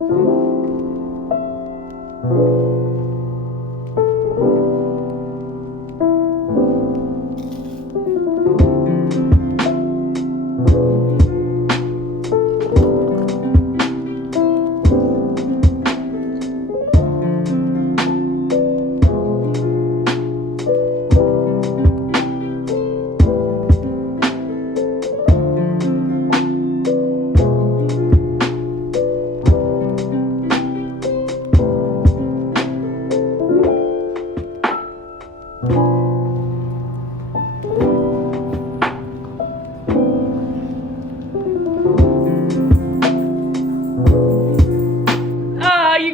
You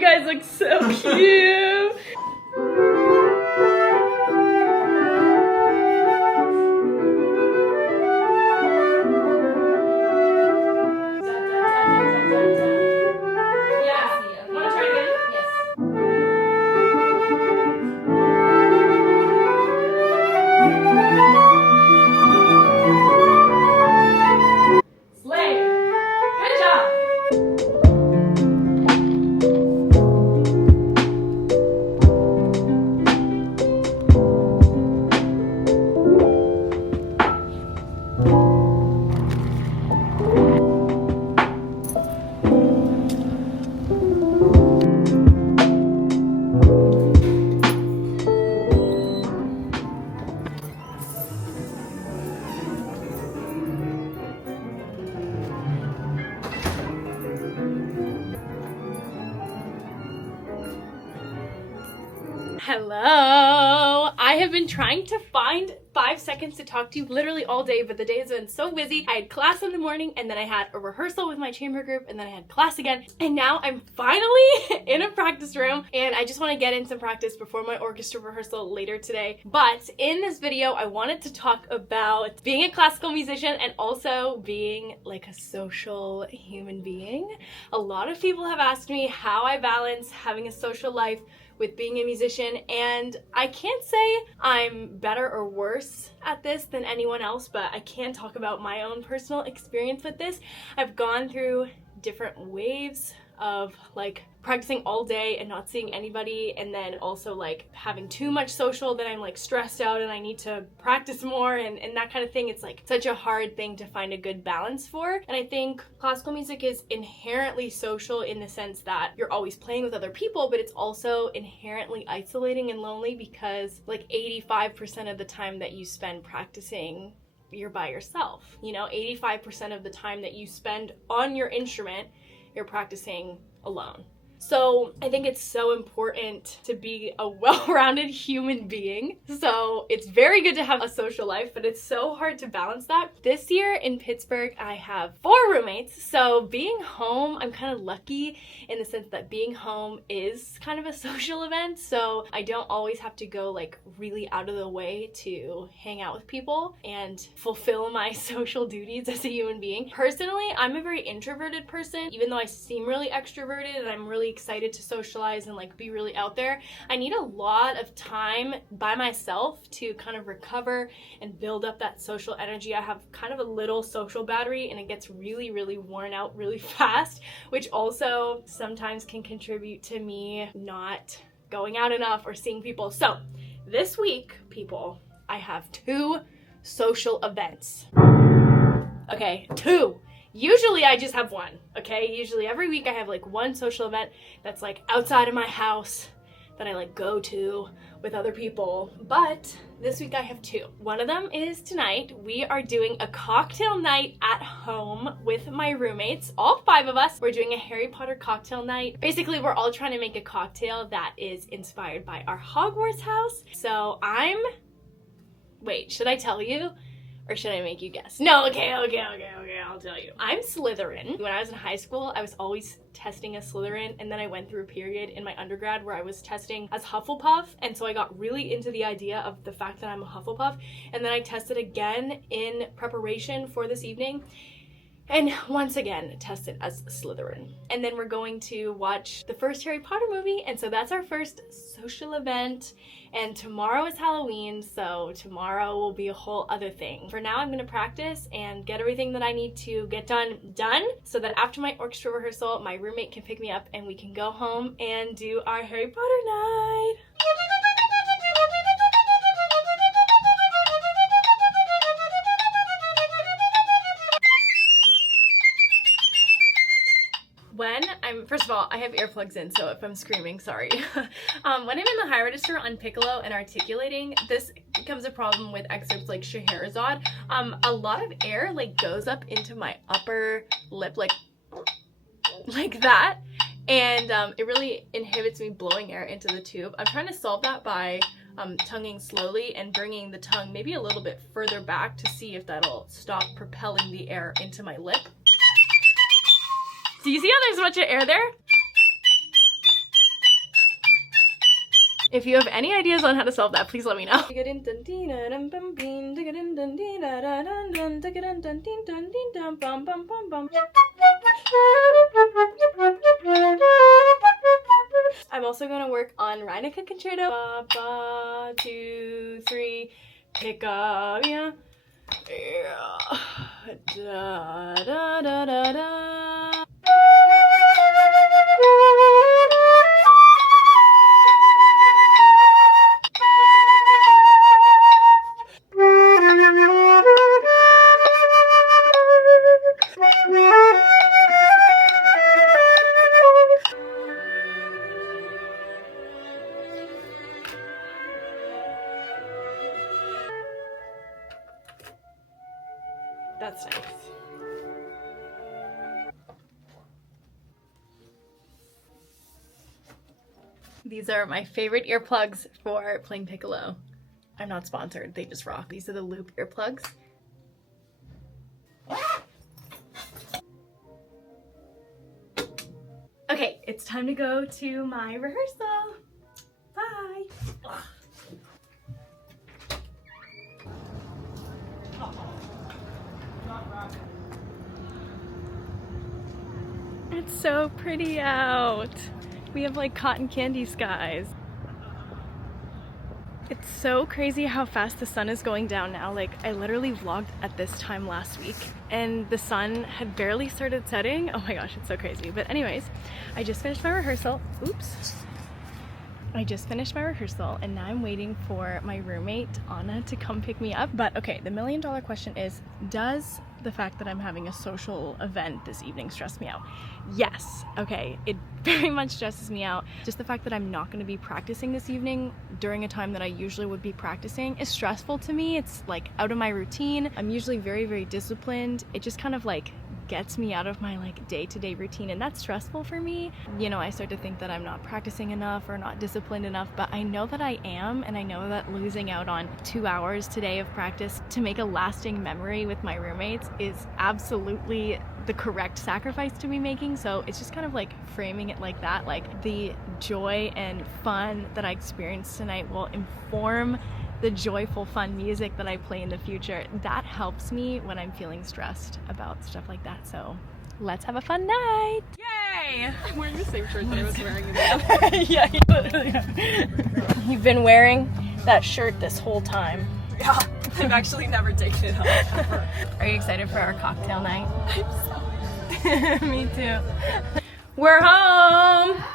guys look so cute. Hello! I have been trying to find 5 seconds to talk to you literally all day, but the day has been so busy. I had class in the morning, and then I had a rehearsal with my chamber group, and then I had class again, and now I'm finally in a practice room, and I just want to get in some practice before my orchestra rehearsal later today. But in this video, I wanted to talk about being a classical musician and also being like a social human being. A lot of people have asked me how I balance having a social life with being a musician, and I can't say I'm better or worse at this than anyone else, but I can talk about my own personal experience with this. I've gone through different waves of like practicing all day and not seeing anybody, and then also like having too much social that I'm like stressed out and I need to practice more and that kind of thing. It's like such a hard thing to find a good balance for. And I think classical music is inherently social in the sense that you're always playing with other people, but it's also inherently isolating and lonely because like 85% of the time that you spend practicing, you're by yourself. You know, 85% of the time that you spend on your instrument, you're practicing alone. So I think it's so important to be a well-rounded human being. So it's very good to have a social life, but it's so hard to balance that. This year in Pittsburgh, I have 4 roommates. So being home, I'm kind of lucky in the sense that being home is kind of a social event. So I don't always have to go like really out of the way to hang out with people and fulfill my social duties as a human being. Personally, I'm a very introverted person, even though I seem really extroverted and I'm really excited to socialize and like be really out there. I need a lot of time by myself to kind of recover and build up that social energy. I have kind of a little social battery and it gets really, really worn out really fast, which also sometimes can contribute to me not going out enough or seeing people. So this week, people, I have 2 social events. Okay, 2. Usually I just have 1, okay? Usually every week I have like 1 social event that's like outside of my house that I like go to with other people. But this week I have 2. One of them is tonight. We are doing a cocktail night at home with my roommates, all 5 of us. We're doing a Harry Potter cocktail night. Basically, we're all trying to make a cocktail that is inspired by our Hogwarts house. So wait, should I tell you? Or should I make you guess? No, okay, I'll tell you. I'm Slytherin. When I was in high school, I was always testing as Slytherin, and then I went through a period in my undergrad where I was testing as Hufflepuff, and so I got really into the idea of the fact that I'm a Hufflepuff, and then I tested again in preparation for this evening, and once again tested as Slytherin. And then we're going to watch the first Harry Potter movie, and so that's our first social event. And tomorrow is Halloween, so tomorrow will be a whole other thing. For now, I'm gonna practice and get everything that I need to get done, so that after my orchestra rehearsal, my roommate can pick me up and we can go home and do our Harry Potter night. First of all, I have earplugs in, so if I'm screaming, sorry. When I'm in the high register on piccolo and articulating, this becomes a problem with excerpts like Scheherazade. A lot of air like goes up into my upper lip, like that, and it really inhibits me blowing air into the tube. I'm trying to solve that by tonguing slowly and bringing the tongue maybe a little bit further back to see if that'll stop propelling the air into my lip. Do you see how there's a bunch of air there? If you have any ideas on how to solve that, please let me know. I'm also going to work on Reinecke Concerto. Ba, ba, 2, 3, pick up, yeah. Da, da, da, da, da. That's nice. These are my favorite earplugs for playing piccolo. I'm not sponsored, they just rock. These are the loop earplugs. Okay, it's time to go to my rehearsal. Bye. It's so pretty out. We have like cotton candy skies. It's so crazy how fast the sun is going down now. Like, I literally vlogged at this time last week and the sun had barely started setting. Oh my gosh, it's so crazy. But anyways, I just finished my rehearsal. Oops. I just finished my rehearsal and now I'm waiting for my roommate, Anna, to come pick me up. But okay, the million-dollar question is, does the fact that I'm having a social event this evening stress me out? Yes. Okay, it very much stresses me out. Just the fact that I'm not going to be practicing this evening during a time that I usually would be practicing is stressful to me. It's like out of my routine. I'm usually very, very disciplined. It just kind of like gets me out of my like day-to-day routine, and that's stressful for me. You know, I start to think that I'm not practicing enough or not disciplined enough, but I know that I am, and I know that losing out on 2 hours today of practice to make a lasting memory with my roommates is absolutely the correct sacrifice to be making. So it's just kind of like framing it like that, like the joy and fun that I experienced tonight will inform the joyful, fun music that I play in the future. That helps me when I'm feeling stressed about stuff like that. So let's have a fun night. Yay! I'm wearing the same shirt that I was wearing in the other. Yeah, you literally have. You've been wearing that shirt this whole time. Yeah, I've actually never taken it off ever. Are you excited for our cocktail night? I'm so Me too. We're home! Hi.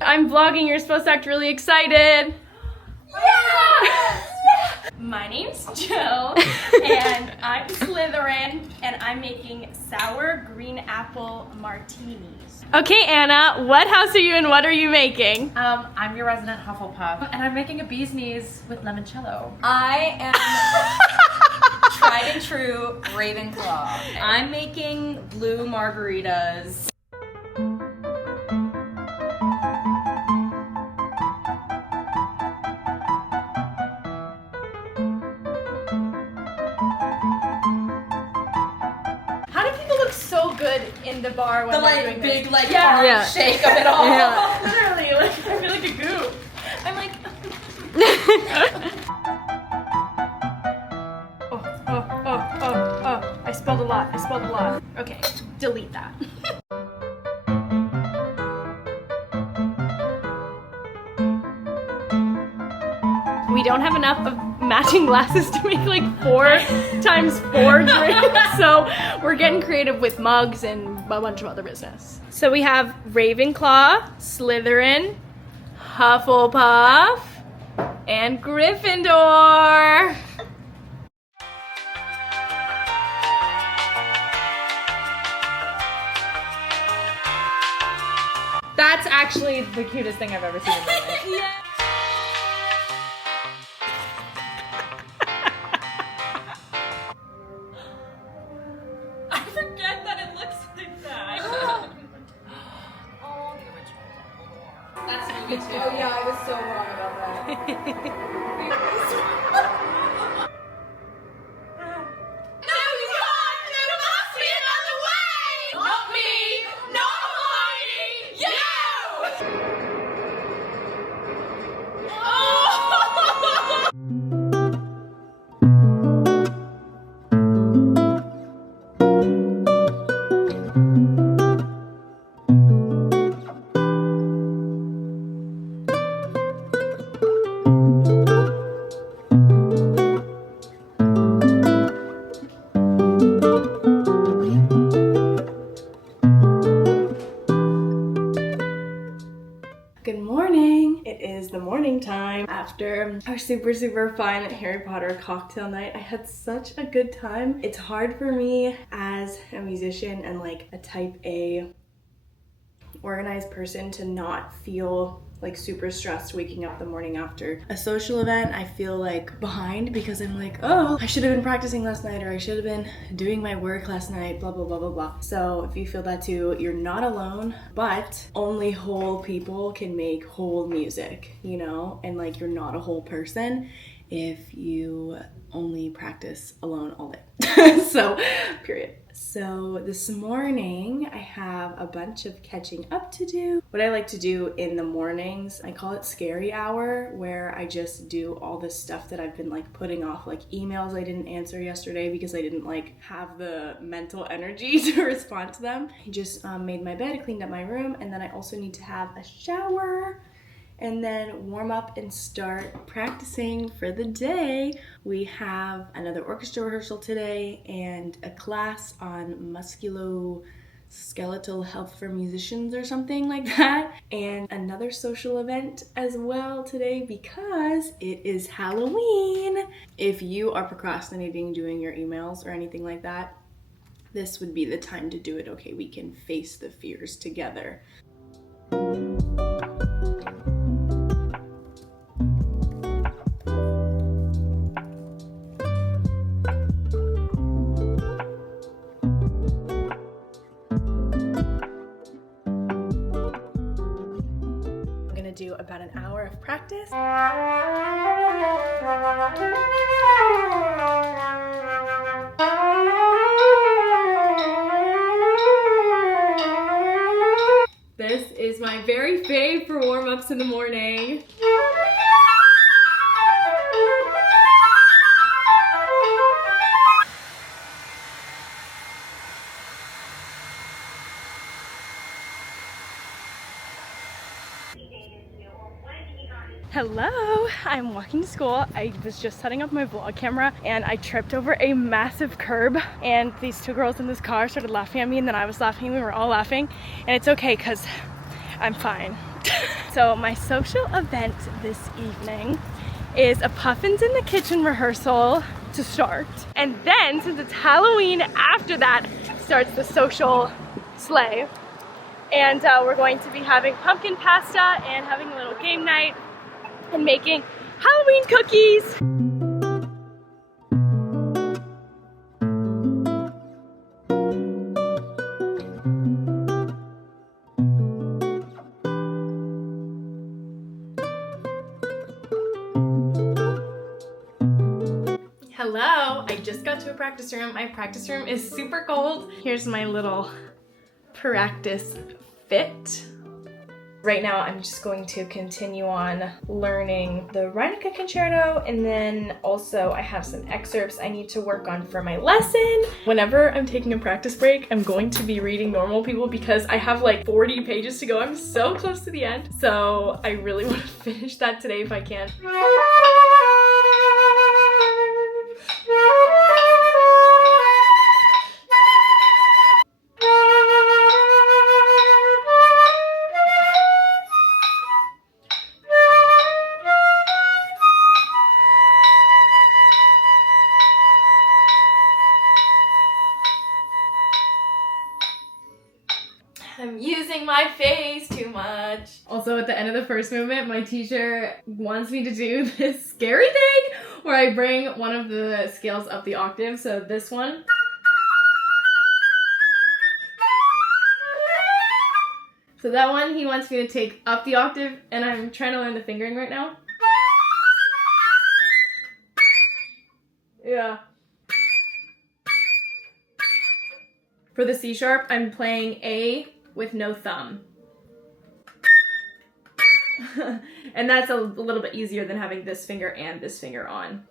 I'm vlogging, you're supposed to act really excited. Yeah! My name's Jill, and I'm Slytherin, and I'm making sour green apple martinis. Okay, Anna, what house are you in? What are you making? I'm your resident Hufflepuff, and I'm making a bee's knees with limoncello. I am tried and true Ravenclaw. I'm making blue margaritas. So good in the bar when The we're doing big this. like yeah. arm Yeah. shake of it all. Yeah. Literally, like I feel like a goop. I'm like oh, I spilled a lot. I spelled a lot. Okay, delete that. We don't have enough of matching glasses to make like 4 times 4 drinks, so we're getting creative with mugs and a bunch of other business. So we have Ravenclaw, Slytherin, Hufflepuff, and Gryffindor. That's actually the cutest thing I've ever seen in my life. Yeah. I forget that it looks like that. Oh, the original Dumbledore. That's movie too. Oh yeah, I was so wrong about that. Good morning. It is the morning time after our super fun Harry Potter cocktail night. I had such a good time. It's hard for me as a musician and like a type A organized person to not feel like super stressed waking up the morning after a social event. I feel like behind because I'm like, oh, I should have been practicing last night, or I should have been doing my work last night, blah, blah, blah, blah, blah. So if you feel that too, you're not alone, but only whole people can make whole music, you know? And like, you're not a whole person if you only practice alone all day. So, period. So this morning I have a bunch of catching up to do. What I like to do in the mornings, I call it scary hour, where I just do all this stuff that I've been like putting off, like emails I didn't answer yesterday because I didn't like have the mental energy to respond to them. I just made my bed, cleaned up my room, and then I also need to have a shower and then warm up and start practicing for the day. We have another orchestra rehearsal today and a class on musculoskeletal health for musicians or something like that, and another social event as well today because it is Halloween. If you are procrastinating doing your emails or anything like that, this would be the time to do it. Okay, we can face the fears together. Do about an hour of practice. This is my very fave for warm-ups in the morning. Hello, I'm walking to school. I was just setting up my vlog camera and I tripped over a massive curb, and these two girls in this car started laughing at me, and then I was laughing and we were all laughing, and it's okay because I'm fine. So my social event this evening is a Puffins in the Kitchen rehearsal to start, and then since it's Halloween, after that starts the social sleigh, and we're going to be having pumpkin pasta and having a little game night and making Halloween cookies. Hello, I just got to a practice room. My practice room is super cold. Here's my little practice fit. Right now I'm just going to continue on learning the Reinecke Concerto, and then also I have some excerpts I need to work on for my lesson. Whenever I'm taking a practice break, I'm going to be reading Normal People because I have like 40 pages to go. I'm so close to the end. So I really want to finish that today if I can. I'm using my face too much. Also, at the end of the first movement, my teacher wants me to do this scary thing where I bring one of the scales up the octave. So this one. So that one he wants me to take up the octave, and I'm trying to learn the fingering right now. Yeah. For the C sharp, I'm playing A with no thumb. And that's a little bit easier than having this finger and this finger on.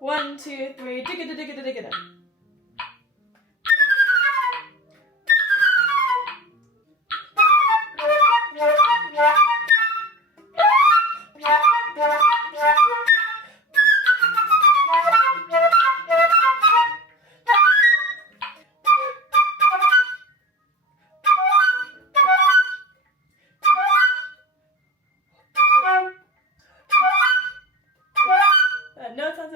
One, two, three, digga digga digga digga. No, it sounds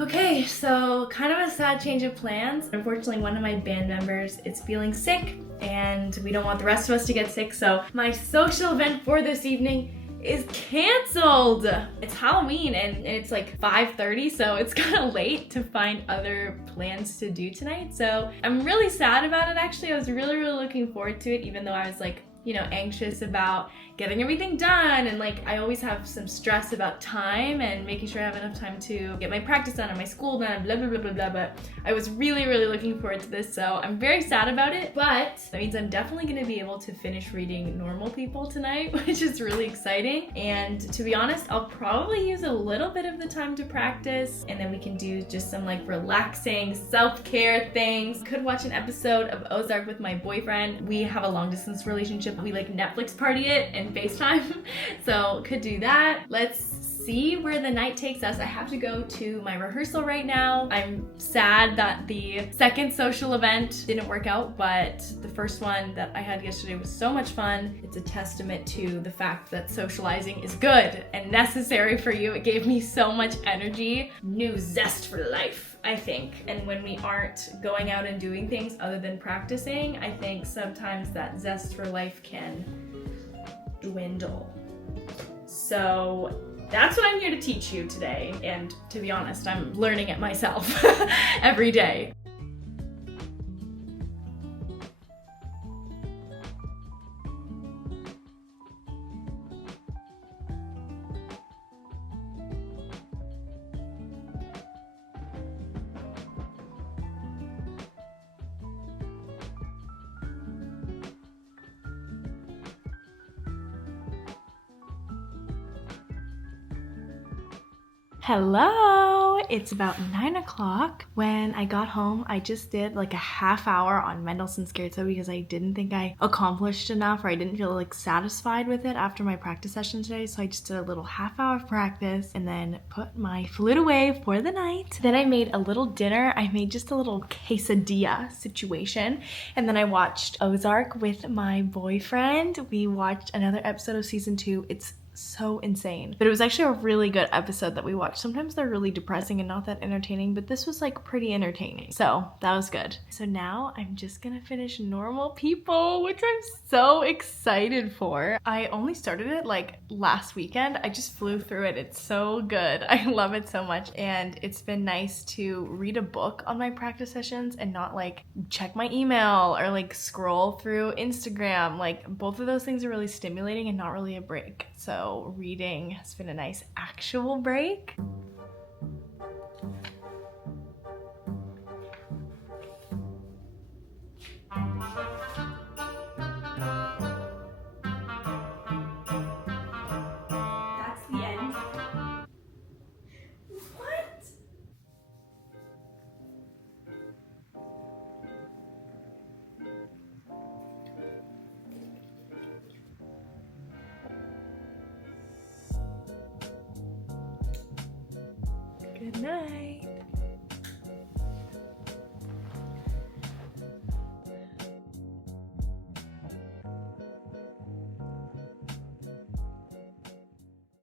Okay, so kind of a sad change of plans. Unfortunately, one of my band members is feeling sick, and we don't want the rest of us to get sick, so my social event for this evening is canceled. It's Halloween and it's like 5:30, so it's kind of late to find other plans to do tonight. So I'm really sad about it, actually. I was really looking forward to it, even though I was like, anxious about getting everything done, and like I always have some stress about time and making sure I have enough time to get my practice done and my school done, blah blah blah blah blah. But I was really looking forward to this, so I'm very sad about it, but that means I'm definitely going to be able to finish reading Normal People tonight, which is really exciting. And to be honest, I'll probably use a little bit of the time to practice, and then we can do just some like relaxing self-care things. Could watch an episode of Ozark with my boyfriend. We have a long distance relationship. We like Netflix party it and FaceTime, so could do that. Let's see where the night takes us. I have to go to my rehearsal right now. I'm sad that the second social event didn't work out, but the first one that I had yesterday was so much fun. It's a testament to the fact that socializing is good and necessary for you. It gave me so much energy, new zest for life, I think. And when we aren't going out and doing things other than practicing, I think sometimes that zest for life can dwindle. So that's what I'm here to teach you today. And to be honest, I'm learning it myself every day. Hello! It's about 9 o'clock. When I got home, I just did like a half hour on Mendelssohn Scherzo because I didn't think I accomplished enough, or I didn't feel like satisfied with it after my practice session today. So I just did a little half hour of practice and then put my flute away for the night. Then I made a little dinner. I made just a little quesadilla situation. And then I watched Ozark with my boyfriend. We watched another episode of season 2. It's so insane. But it was actually a really good episode that we watched. Sometimes they're really depressing and not that entertaining, but this was like pretty entertaining. So that was good. So now I'm just gonna finish Normal People, which I'm so excited for. I only started it like last weekend. I just flew through it. It's so good. I love it so much. And it's been nice to read a book on my practice sessions and not like check my email or like scroll through Instagram. Like both of those things are really stimulating and not really a break. So reading has been a nice actual break. That's the end. What? Good night.